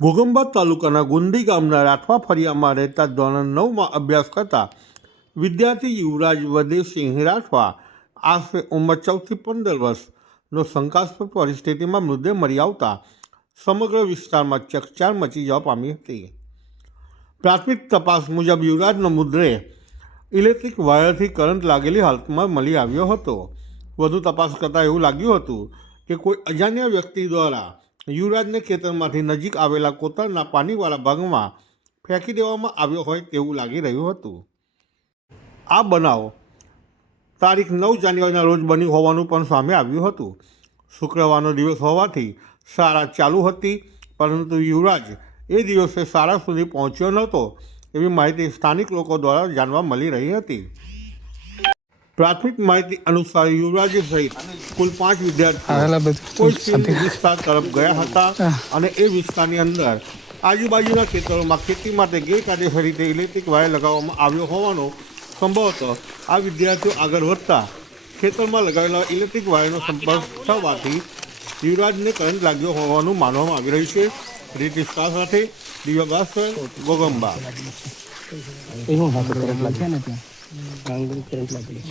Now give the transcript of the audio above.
ઘોગંબા તાલુકાના ગુંદી ગામના રાઠવા ફળિયામાં રહેતા ધોરણ 9માં અભ્યાસ કરતા વિદ્યાર્થી યુવરાજ વદેવસિંહ રાઠવા આશરે ઉંમર 14થી 15 વર્ષનો શંકાસ્પદ પરિસ્થિતિમાં મૃતદેહ મળી આવતા સમગ્ર વિસ્તારમાં ચકચાર મચી જવા પામી હતી. પ્રાથમિક તપાસ મુજબ યુવરાજનો મૃતદેહ ઇલેક્ટ્રિક વાયરથી કરંટ લાગેલી હાલતમાં મળી આવ્યો હતો. વધુ તપાસ કરતાં એવું લાગ્યું હતું કે કોઈ અજાણ્યા વ્યક્તિ દ્વારા યુવરાજને ખેતરમાંથી નજીક આવેલા કોતરના પાણીવાળા ભાગમાં ફેંકી દેવામાં આવ્યો હોય તેવું લાગી રહ્યું હતું. આ બનાવ તારીખ 9 જાન્યુઆરીના રોજ બની હોવાનું પણ સામે આવ્યું હતું. શુક્રવારનો દિવસ હોવાથી શાળા ચાલુ હતી, પરંતુ યુવરાજ એ દિવસે શાળા સુધી પહોંચ્યો નહોતો એવી માહિતી સ્થાનિક લોકો દ્વારા જાણવા મળી રહી હતી. પ્રાથમિક માહિતી અનુસાર યુવરાજ સહિત કુલ 5 વિદ્યાર્થીઓ કોઈ વિસ્તાર તરફ ગયા હતા અને એ વિસ્તારની અંદર આજુબાજુના ખેતરોમાં ખેતી માટે ગેરકાયદેસર રીતે ઇલેક્ટ્રિક વાયર લગાવવામાં આવ્યો હોવાનો સંભવત આ વિદ્યાર્થીઓ આગળ વધતા ખેતરમાં લગાવેલા ઇલેક્ટ્રિક વાયરનો સંપર્ક થવાથી યુવરાજને કરંટ લાગ્યો હોવાનું માનવામાં આવી રહ્યું છે. રીતિ સ્ટાર સાથે દિવ્ય ભાસ્કર, ઘોગંબા. કરંટ લાગેલી